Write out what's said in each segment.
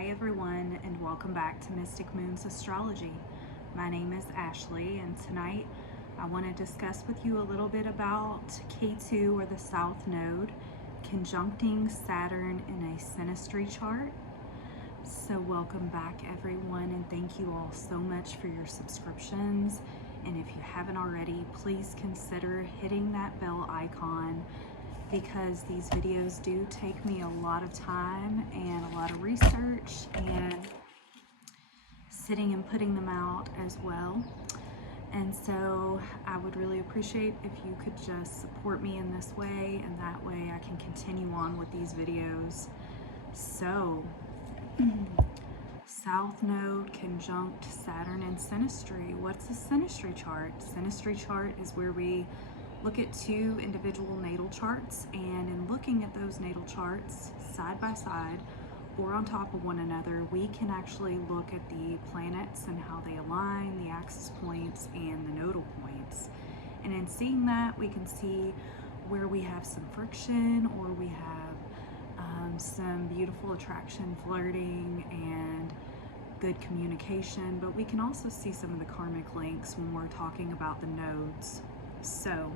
Hi everyone, and welcome back to Mystic Moon's Astrology. My name is Ashley, and tonight I want to discuss with you a little bit about K2, or the South Node, conjuncting Saturn in a Synastry chart. So welcome back everyone, and thank you all so much for your subscriptions. And if you haven't already, please consider hitting that bell icon, because these videos do take me a lot of time and a lot of research and sitting and putting them out as well. And so I would really appreciate if you could just support me in this way, and that way I can continue on with these videos. So South Node conjunct Saturn in Synastry. What's a Synastry chart? Synastry chart is where we look at two individual natal charts, and in looking at those natal charts side by side or on top of one another, we can actually look at the planets and how they align, the axis points and the nodal points. And in seeing that, we can see where we have some friction, or we have some beautiful attraction, flirting, and good communication. But we can also see some of the karmic links when we're talking about the nodes. So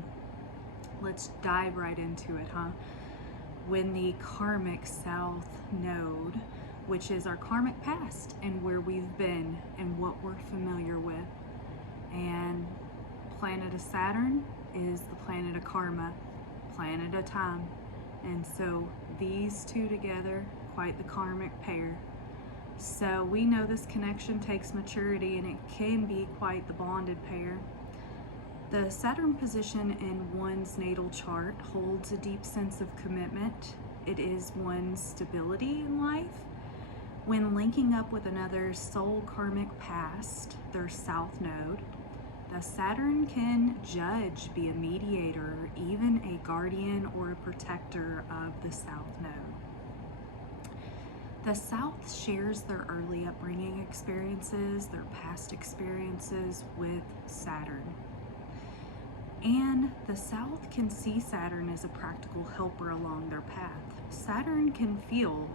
let's dive right into it, huh? When the karmic South Node, which is our karmic past and where we've been and what we're familiar with, and planet of Saturn is the planet of karma, planet of time. And so these two together, quite the karmic pair. So we know this connection takes maturity, and it can be quite the bonded pair. The Saturn position in one's natal chart holds a deep sense of commitment. It is one's stability in life. When linking up with another soul karmic past, their South Node, the Saturn can judge, be a mediator, even a guardian or a protector of the South Node. The South shares their early upbringing experiences, their past experiences with Saturn. And the South can see Saturn as a practical helper along their path. Saturn can feel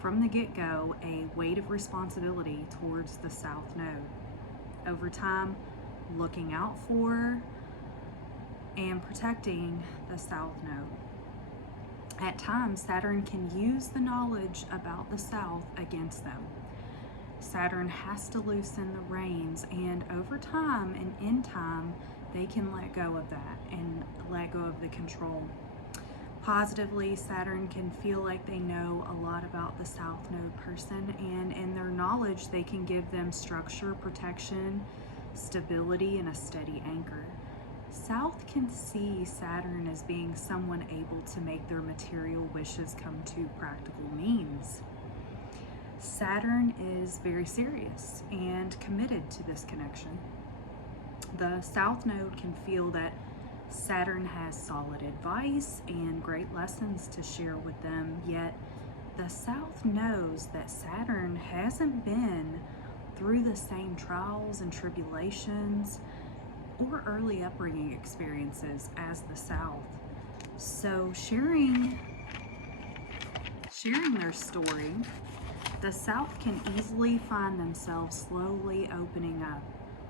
from the get-go a weight of responsibility towards the South Node. Over time, looking out for and protecting the South Node. At times, Saturn can use the knowledge about the South against them. Saturn has to loosen the reins, and over time and in time, they can let go of that and let go of the control. Positively, Saturn can feel like they know a lot about the South Node person, and in their knowledge, they can give them structure, protection, stability, and a steady anchor. South can see Saturn as being someone able to make their material wishes come to practical means. Saturn is very serious and committed to this connection. The South Node can feel that Saturn has solid advice and great lessons to share with them, yet the South knows that Saturn hasn't been through the same trials and tribulations or early upbringing experiences as the South. So sharing their story, the South can easily find themselves slowly opening up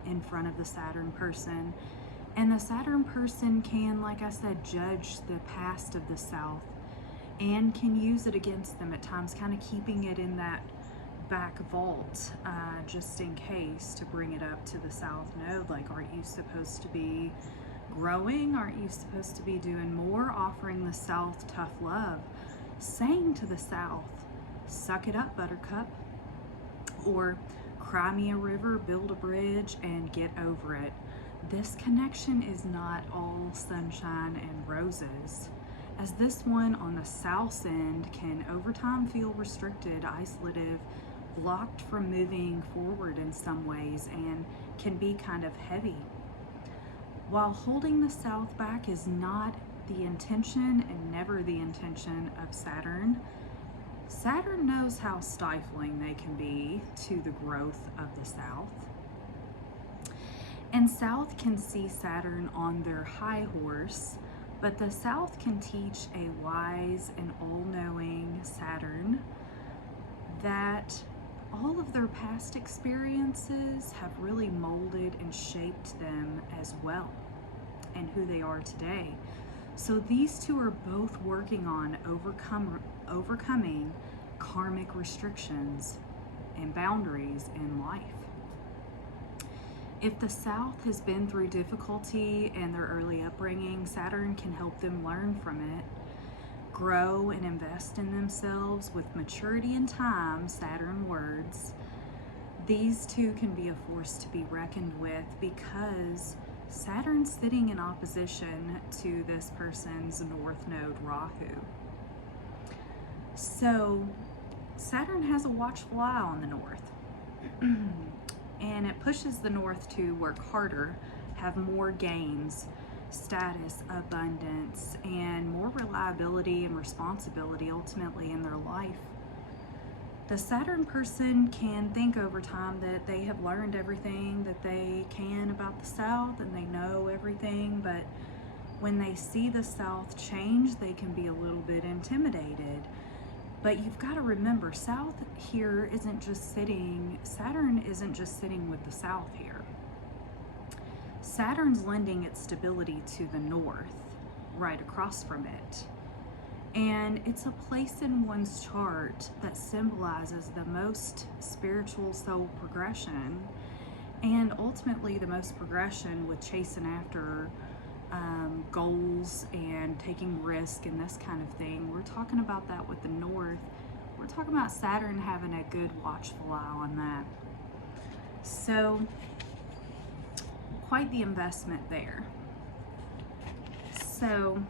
in front of the Saturn person. And the Saturn person can, like I said, judge the past of the South and can use it against them at times, kind of keeping it in that back vault just in case, to bring it up to the South Node. Like, aren't you supposed to be growing? Aren't you supposed to be doing more? Offering the South tough love, saying to the South, suck it up, buttercup, or cry me a river, build a bridge, and get over it. This connection is not all sunshine and roses, as this one on the South's end can over time feel restricted, isolative, blocked from moving forward in some ways, and can be kind of heavy. While holding the South back is not the intention and never the intention of Saturn, Saturn knows how stifling they can be to the growth of the South. And South can see Saturn on their high horse, but the South can teach a wise and all-knowing Saturn that that all of their past experiences have really molded and shaped them as well and who they are today. So these two are both working on overcoming karmic restrictions and boundaries in life. If the South has been through difficulty in their early upbringing, Saturn can help them learn from it, grow and invest in themselves with maturity and time, Saturn words. These two can be a force to be reckoned with because Saturn's sitting in opposition to this person's North Node, Rahu. So Saturn has a watchful eye on the North. And it pushes the North to work harder, have more gains, status, abundance, and more reliability and responsibility ultimately in their life. The Saturn person can think over time that they have learned everything that they can about the South and they know everything, but when they see the South change, they can be a little bit intimidated. But you've got to remember, South here isn't just sitting, Saturn isn't just sitting with the South here. Saturn's lending its stability to the North, right across from it. And it's a place in one's chart that symbolizes the most spiritual soul progression and ultimately the most progression with chasing after goals and taking risk and this kind of thing. We're talking about that with the North. We're talking about Saturn having a good watchful eye on that. So quite the investment there. So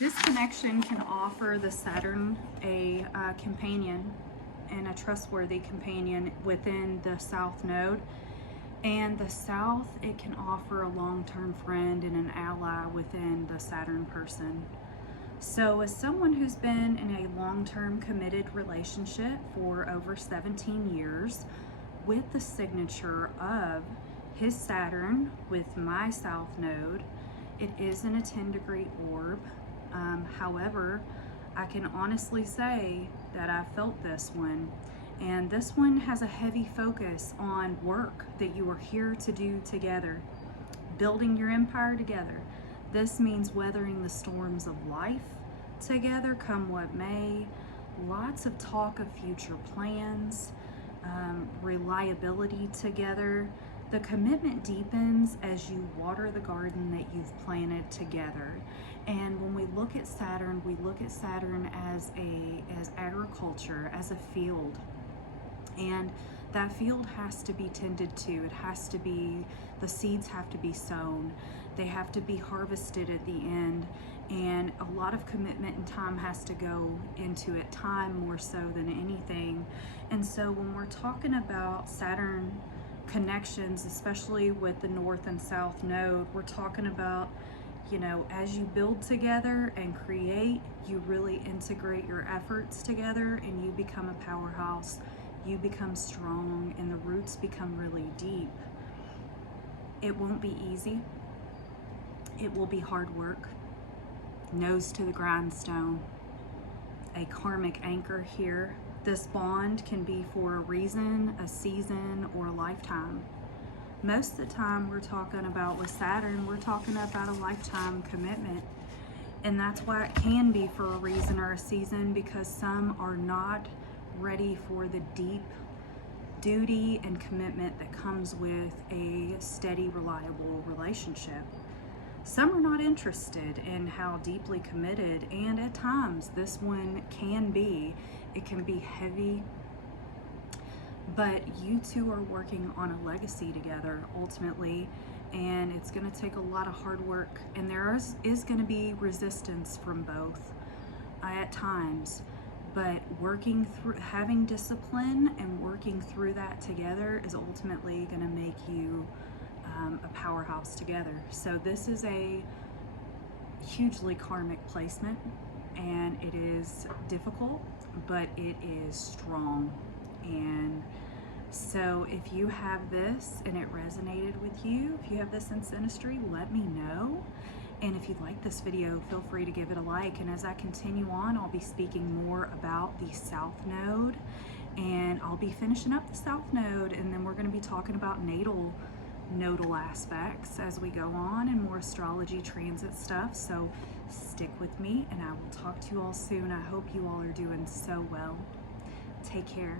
this connection can offer the Saturn a companion and a trustworthy companion within the South Node. And the South, it can offer a long-term friend and an ally within the Saturn person. So as someone who's been in a long-term committed relationship for over 17 years with the signature of his Saturn with my South Node, it isn't a 10-degree orb. However, I can honestly say that I felt this one. And this one has a heavy focus on work that you are here to do together, building your empire together. This means weathering the storms of life together, come what may. Lots of talk of future plans, reliability together. The commitment deepens as you water the garden that you've planted together. And when we look at Saturn, we look at Saturn as agriculture, as a field. And that field has to be tended to. It has to be, the seeds have to be sown. They have to be harvested at the end. And a lot of commitment and time has to go into it, time more so than anything. And so when we're talking about Saturn connections, especially with the North and South Node, we're talking about, you know, as you build together and create, you really integrate your efforts together and you become a powerhouse. You become strong and the roots become really deep. It won't be easy. It will be hard work. Nose to the grindstone. A karmic anchor here. This bond can be for a reason, a season, or a lifetime. Most of the time we're talking about with Saturn, we're talking about a lifetime commitment. And that's why it can be for a reason or a season, because some are not ready for the deep duty and commitment that comes with a steady, reliable relationship. Some are not interested in how deeply committed, and at times this one can be. It can be heavy, but you two are working on a legacy together ultimately, and it's going to take a lot of hard work, and there is going to be resistance from both at times. But working through, having discipline and working through that together is ultimately going to make you a powerhouse together. So this is a hugely karmic placement, and it is difficult, but it is strong. And so if you have this and it resonated with you, if you have this in Synastry, let me know. And if you like this video, feel free to give it a like. And as I continue on, I'll be speaking more about the South Node, and I'll be finishing up the South Node, and then we're going to be talking about nodal aspects as we go on, and more astrology transit stuff. So stick with me, and I will talk to you all soon. I hope you all are doing so well. Take care.